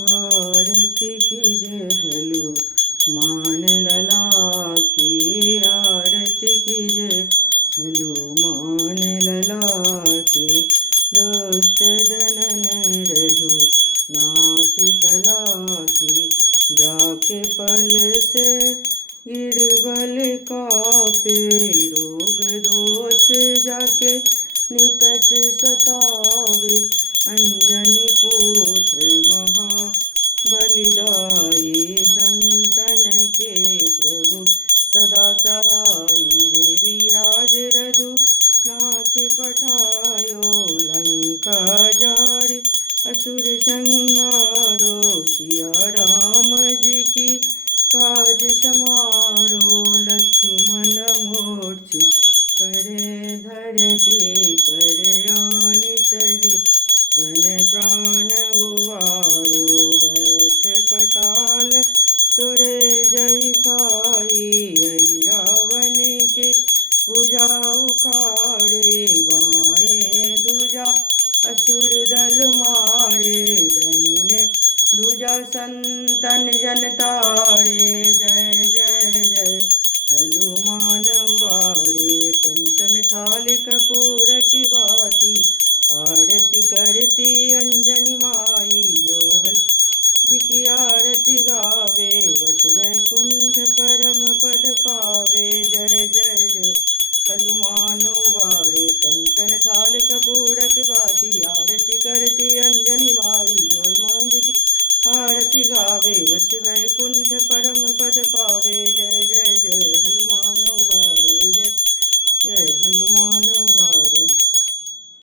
आरती कीजे हनुमान लला की, आरती कीजे हनुमान लला की। दुष्ट दनन रघुनाथ कला की, जाके पल से गिरबल कापे। रोग दोष जाके निकट सतावे, अंजनी पुत्र महा बलिदाई। संतन के प्रभु सदा सहाई, रे विराज रघु नाथ पठायो। लंका जारि असुर संहारो, सिया राम जी की काज समारो। लक्ष्मण मूर्छित पड़े धरती पर, आनि सजी वन प्राण उवारो। बैठ पताल तुरे जय खाई, रावण के भुजा उखाड़े। बाएं दुजा असुर दल मारे, दाहिने दुजा संतन जनता